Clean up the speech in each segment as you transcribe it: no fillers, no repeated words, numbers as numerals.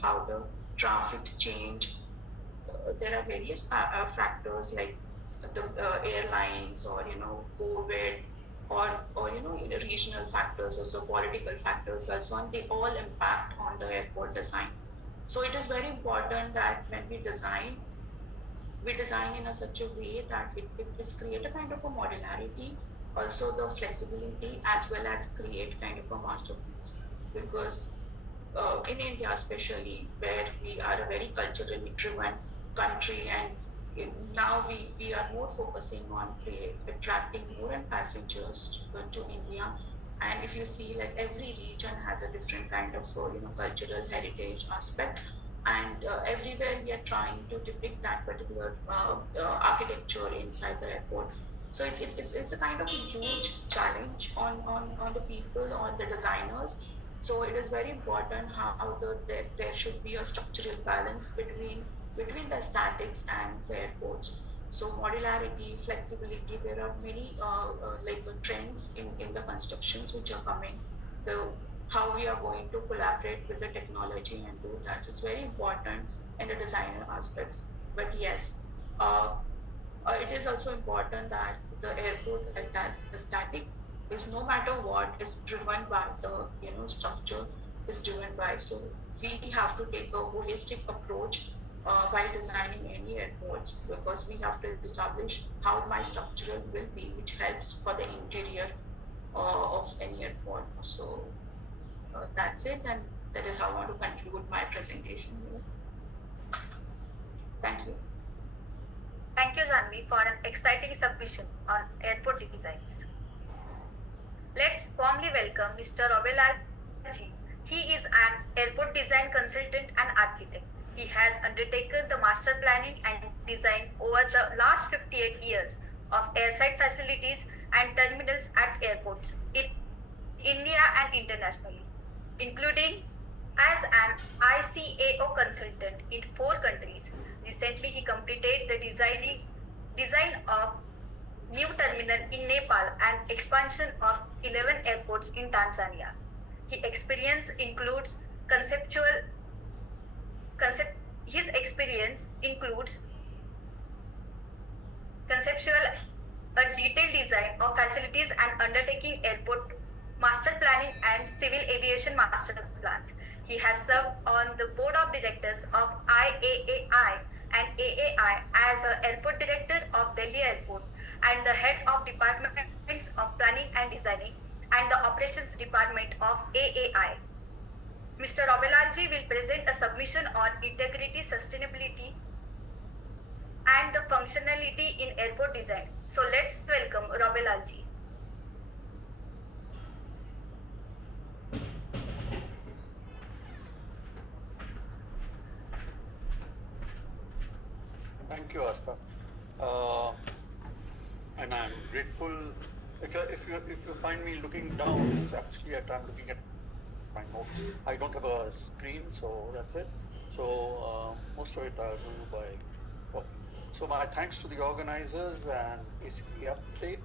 how the traffic change. There are various factors like the airlines or COVID or regional factors, also political factors also on. They all impact on the airport design. So it is very important that when we design in a such a way that it is create a kind of a modularity, also the flexibility, as well as create kind of a masterpiece. Because in India, especially where we are a very culturally driven country, and now we are more focusing on attracting more and passengers to India. And if you see, like every region has a different kind of cultural heritage aspect, and everywhere we are trying to depict that particular architecture inside the airport. So it's a kind of a huge challenge on the people, on the designers. So it is very important how there should be a structural balance between the statics and the airports. So modularity, flexibility, there are many trends in the constructions which are coming. The how we are going to collaborate with the technology and do that. So it's very important in the designer aspects. But yes, uh, it is also important that the airport as the static is, no matter what, is driven by the structure is driven by. So we have to take a holistic approach while designing any airports, because we have to establish how my structural will be, which helps for the interior of any airport. So that's it, and that is how I want to conclude my presentation here. Thank you. Thank you, Janvi, for an exciting submission on airport designs. Let's warmly welcome Mr. Robelarji. He is an airport design consultant and architect. He has undertaken the master planning and design over the last 58 years of airside facilities and terminals at airports in India and internationally, including as an ICAO consultant in 4 countries. Recently, he completed the design of new terminal in Nepal and expansion of 11 airports in Tanzania. His experience includes conceptual, a detailed design of facilities and undertaking airport master planning and civil aviation master plans. He has served on the board of directors of IAAI and AAI as the airport director of Delhi Airport and the head of departments of planning and designing and the operations department of AAI. Mr. Robelarji will present a submission on integrity, sustainability and the functionality in airport design. So let's welcome Robelarji. Thank you, Asta. And I'm grateful. If you find me looking down, it's actually that I'm looking at my notes. I don't have a screen, so that's it. So most of it I'll do by talking. So my thanks to the organizers and ACP Update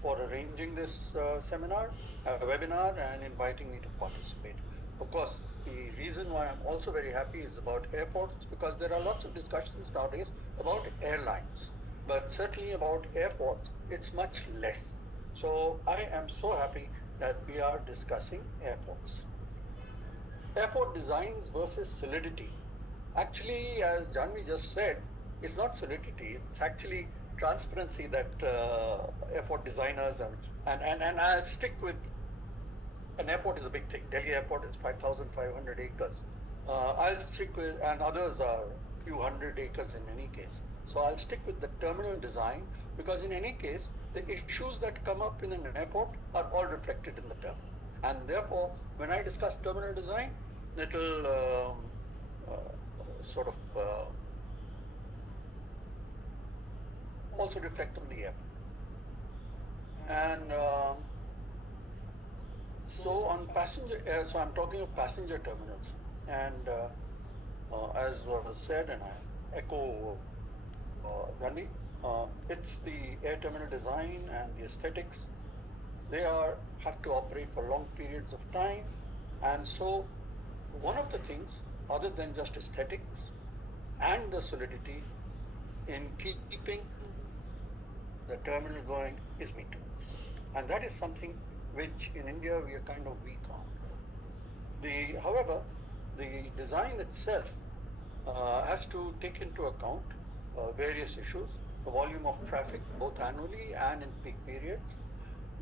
for arranging this seminar, webinar, and inviting me to participate. Of course, the reason why I'm also very happy is about airports, because there are lots of discussions nowadays about airlines, but certainly about airports, it's much less. So I am so happy that we are discussing airports. Airport designs versus solidity. Actually, as Janvi just said, it's not solidity, it's actually transparency that airport designers and I'll stick with. An airport is a big thing. Delhi Airport is 5,500 acres. I'll stick with, and others are a few hundred acres in any case. So I'll stick with the terminal design, because in any case, the issues that come up in an airport are all reflected in the terminal. And therefore, when I discuss terminal design, it'll sort of also reflect on the airport. And so on passenger, so I'm talking of passenger terminals, and as was said, and I echo Gandhi, it's the air terminal design and the aesthetics. They have to operate for long periods of time, and so one of the things, other than just aesthetics and the solidity, in keeping the terminal going is maintenance. And that is something which in India we are kind of weak on. However, the design itself has to take into account various issues, the volume of traffic both annually and in peak periods,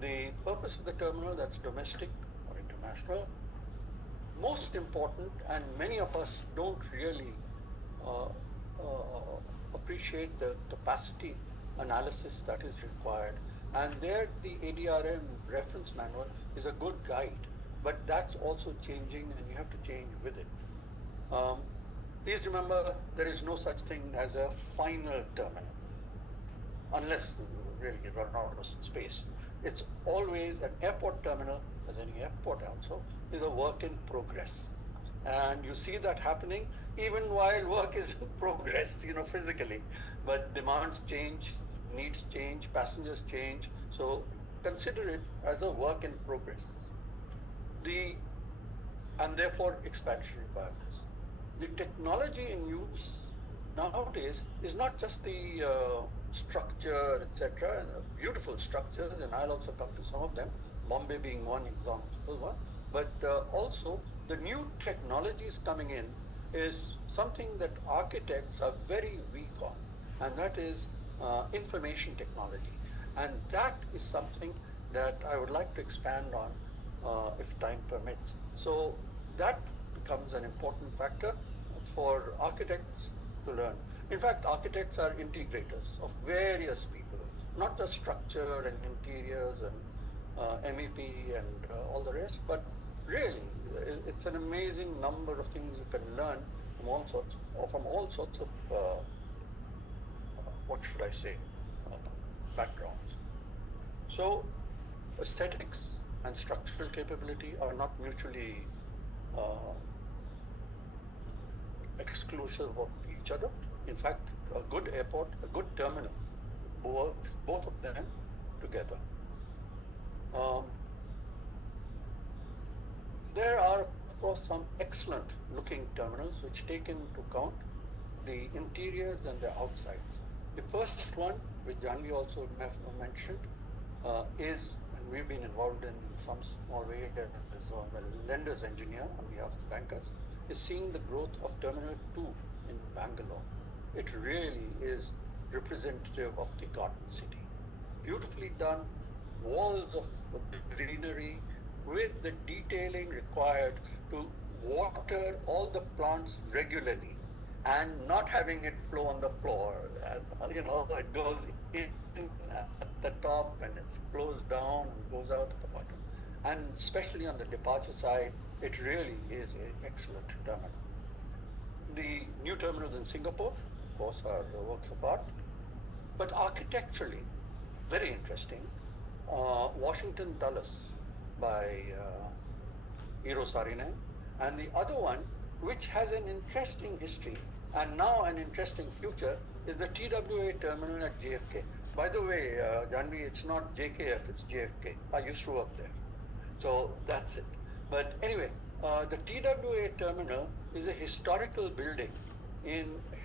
the purpose of the terminal, that's domestic or international. Most important, and many of us don't really uh, appreciate the capacity analysis that is required. And there the ADRM reference manual is a good guide, but that's also changing and you have to change with it. Please remember, there is no such thing as a final terminal, unless you really run out of space. It's always an airport terminal, as any airport also, is a work in progress. And you see that happening even while work is in progress, physically. But demands change, needs change, passengers change. So consider it as a work in progress. And therefore expansion requirements. The technology in use nowadays is not just the structure, etc., beautiful structures, and I'll also come to some of them, Bombay being one example, but also the new technologies coming in is something that architects are very weak on, and that is information technology. And that is something that I would like to expand on if time permits. So that becomes an important factor for architects to learn. In fact, architects are integrators of various people, not just structure and interiors and MEP and all the rest, but really it's an amazing number of things you can learn from all sorts of what should I say, backgrounds. So aesthetics and structural capability are not mutually exclusive of each other. In fact, a good airport, a good terminal works both of them together. There are, of course, some excellent looking terminals which take into account the interiors and the outsides. The first one, which Janvi also mentioned, is, and we've been involved in some small way as a lender's engineer on behalf of bankers, is seeing the growth of Terminal 2 in Bangalore. It really is representative of the garden city. Beautifully done, walls of greenery with the detailing required to water all the plants regularly and not having it flow on the floor. And, it goes in at the top and it flows down and goes out at the bottom. And especially on the departure side, it really is an excellent terminal. The new terminals in Singapore, of course, are works of art, but architecturally, very interesting. Washington Dulles by Eero Saarinen, and the other one, which has an interesting history and now an interesting future, is the TWA terminal at JFK. By the way, Janvi, it's not JKF, it's JFK. I used to work there. So that's it. But anyway, the TWA terminal is a historical building,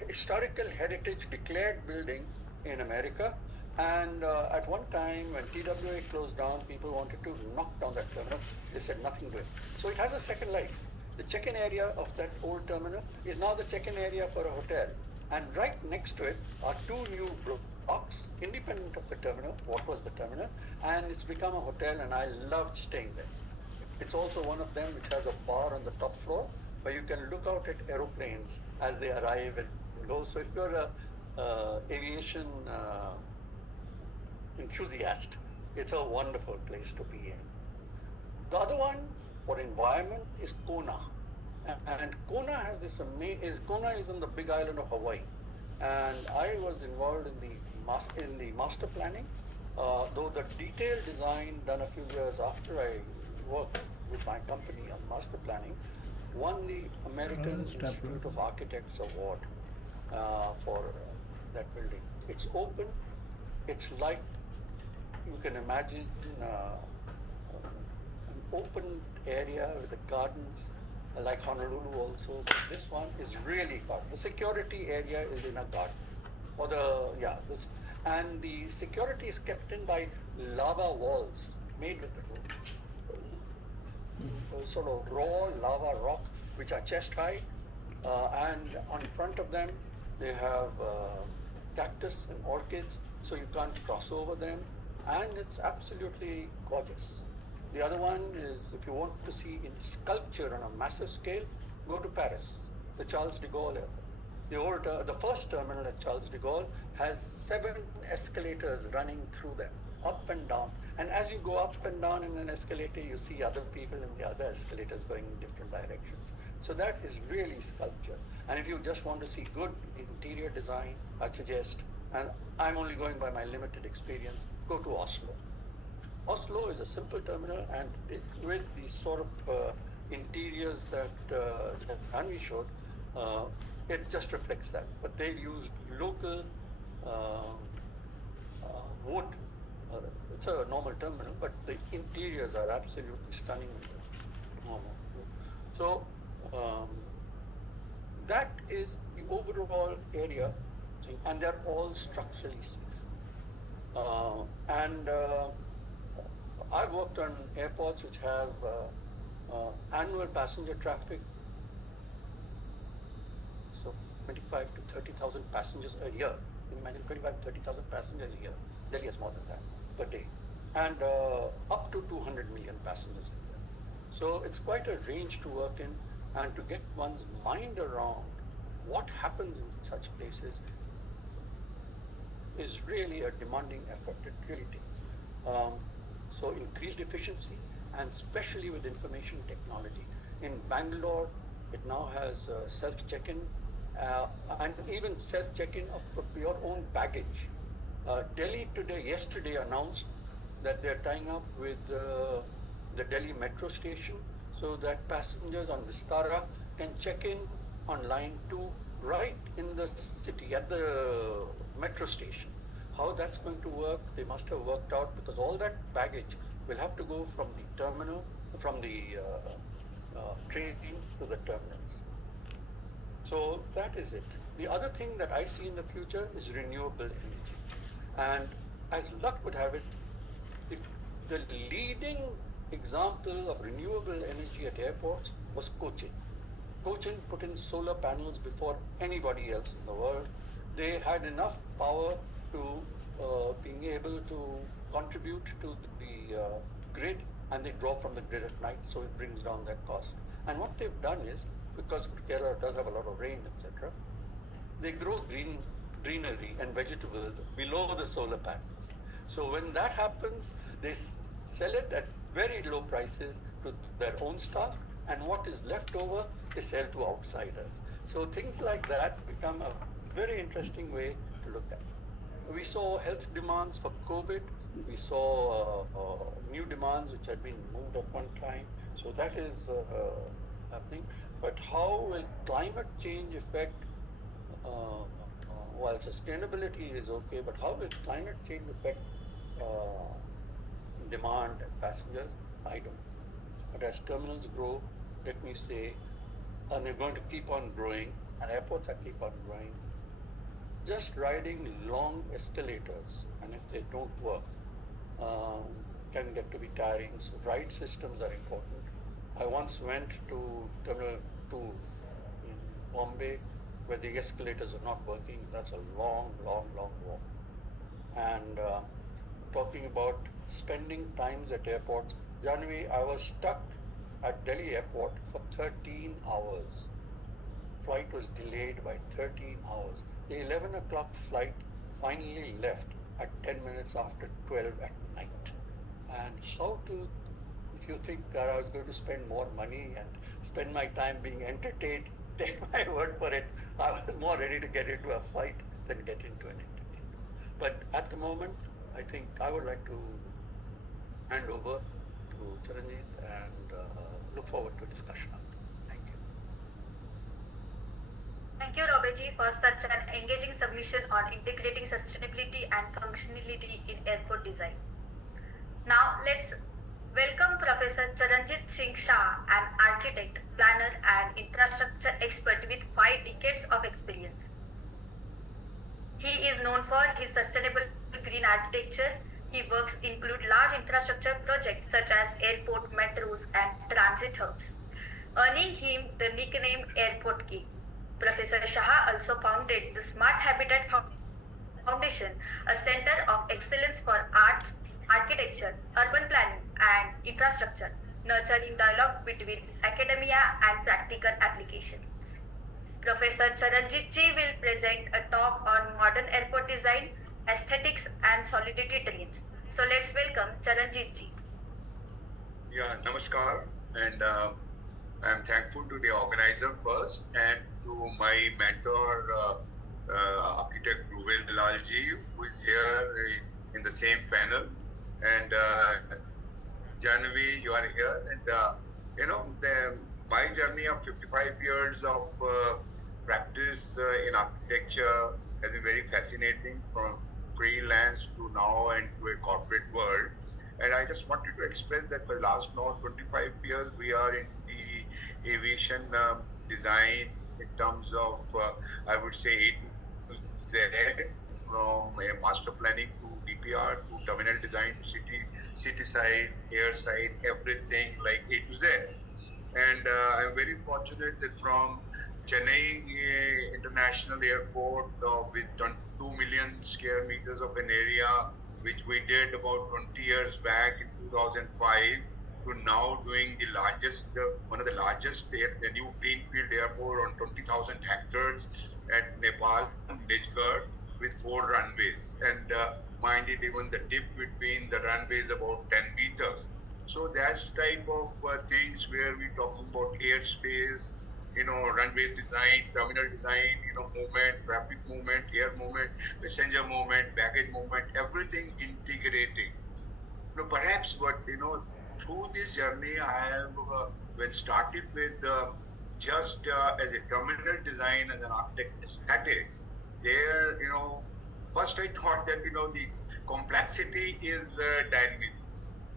historical heritage declared building in America. And at one time when TWA closed down, people wanted to knock down that terminal. They said nothing to it. So it has a second life. The check-in area of that old terminal is now the check-in area for a hotel. And right next to it are two new blocks, independent of the terminal, what was the terminal, and it's become a hotel, and I loved staying there. It's also one of them which has a bar on the top floor where you can look out at aeroplanes as they arrive and go. So if you're a aviation enthusiast, it's a wonderful place to be in. The other one for environment is Kona. And Kona has this Kona is on the big island of Hawaii. And I was involved in the master planning, though the detailed design done a few years after I worked with my company on master planning, won the American Institute of Architects Award for that building. It's open, it's like you can imagine an open area with the gardens, like Honolulu also. But this one is really garden. The security area is in a garden, or and the security is kept in by lava walls made with the sort of raw lava rock, which are chest high, and on front of them they have cactus and orchids, so you can't cross over them, and it's absolutely gorgeous. The other one is, if you want to see in sculpture on a massive scale, go to Paris, the Charles de Gaulle airport. The first terminal at Charles de Gaulle has 7 escalators running through them, up and down. And as you go up and down in an escalator, you see other people in the other escalators going in different directions. So that is really sculpture. And if you just want to see good interior design, I suggest, and I'm only going by my limited experience, go to Oslo. Oslo is a simple terminal, and with the sort of interiors that Anvi showed, it just reflects that. But they used local wood. It's a normal terminal, but the interiors are absolutely stunning. So that is the overall area, and they're all structurally safe. I've worked on airports which have annual passenger traffic, so 25 to 30,000 passengers a year. Can you imagine 25 to 30,000 passengers a year? Delhi has more than that per day, and up to 200 million passengers a year. So it's quite a range to work in, and to get one's mind around what happens in such places is really a demanding effort. It really takes. So increased efficiency, and especially with information technology. In Bangalore, it now has self-check-in, and even self-check-in of your own baggage. Delhi yesterday announced that they're tying up with the Delhi metro station, so that passengers on Vistara can check in on line 2 right in the city at the metro station. How that's going to work, they must have worked out, because all that baggage will have to go from the terminal, from the train to the terminals. So that is it. The other thing that I see in the future is renewable energy. And as luck would have it, if the leading example of renewable energy at airports was Cochin. Cochin put in solar panels before anybody else in the world. They had enough power to being able to contribute to the grid, and they draw from the grid at night, so it brings down that cost. And what they've done is, because Kerala does have a lot of rain, etc., they grow greenery and vegetables below the solar panels. So when that happens, they sell it at very low prices to their own staff, and what is left over is sold to outsiders. So things like that become a very interesting way to look at. We saw health demands for COVID. We saw new demands which had been moved at one time. So that is happening. But how will climate change affect, while sustainability is okay, but how will climate change affect demand and passengers? I don't know. But as terminals grow, let me say, and they're going to keep on growing, and airports are keep on growing, just riding long escalators, and if they don't work, can get to be tiring. So ride systems are important. I once went to Terminal 2 in Bombay, where the escalators are not working. That's a long walk. And talking about spending times at airports, Janvi, I was stuck at Delhi airport for 13 hours. Flight was delayed by 13 hours. The 11 o'clock flight finally left at 10 minutes after 12 at night. And if you think that I was going to spend more money and spend my time being entertained, take my word for it, I was more ready to get into a fight than get into an entertainment. But at the moment, I think I would like to hand over to Charanjit and look forward to a discussion on this. Thank you. Thank you, Robeji, for such an engaging submission on integrating sustainability and functionality in airport design. Now, let's Welcome Professor Charanjit Singh Shah, an architect, planner, and infrastructure expert with 5 decades of experience. He is known for his sustainable green architecture. His works include large infrastructure projects such as airport, metros, and transit hubs, earning him the nickname Airport King. Professor Shah also founded the Smart Habitat Foundation, a center of excellence for art, architecture, urban planning, and infrastructure, nurturing dialogue between academia and practical applications. Professor Charanjit Ji will present a talk on modern airport design, aesthetics, and solidity trains. So let's welcome Charanjit Ji. Yeah, namaskar, and I'm thankful to the organizer first and to my mentor, architect Ruvel Lalji, who is here in the same panel, and Janvi, you are here, and my journey of 55 years of practice in architecture has been very fascinating from freelance to now and to a corporate world. And I just wanted to express that for the last now 25 years, we are in the aviation design in terms of, I would say, A to Z, from master planning to DPR to terminal design to city side, air side, everything like A to Z. And I'm very fortunate that from Chennai International Airport with 22 million square meters of an area, which we did about 20 years back in 2005, to now doing the largest, one of the largest, the new greenfield airport on 20,000 hectares at Nepal, Nijgarh, with 4 runways. And mind it, even the dip between the runways about 10 meters. So that's type of things where we talking about airspace, runway design, terminal design, movement, traffic movement, air movement, passenger movement, baggage movement, everything integrating. Perhaps, but through this journey, I have when started with just as a terminal design as an architect aesthetics. There, first I thought that the complexity is dynamism,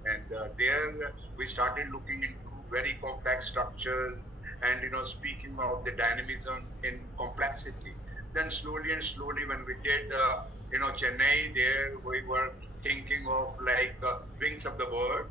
and there we started looking into very complex structures and speaking of the dynamism in complexity. Then slowly and slowly, when we did Chennai, there we were thinking of like wings of the bird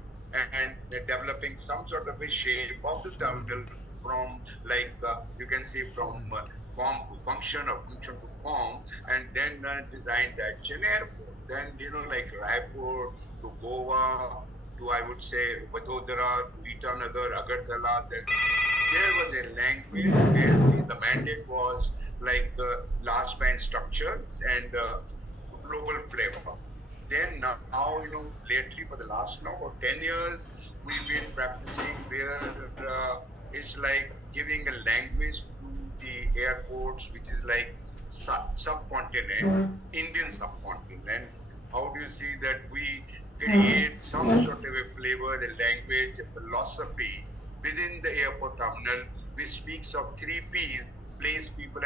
and developing some sort of a shape of the terminal from like you can say from form to function or function to form, and then design that Chennai airport. Then like Raipur to Goa to I would say Vadodara to Itanagar, Agartala. Then there was a language where the mandate was like last man structures and global flavor. Then now, lately for the last now about 10 years, we've been practicing where it's like giving a language to the airports, which is like subcontinent, Indian subcontinent. How do you see that we create some sort of a flavor, a language, a philosophy within the airport terminal, which speaks of 3 P's: place, people, and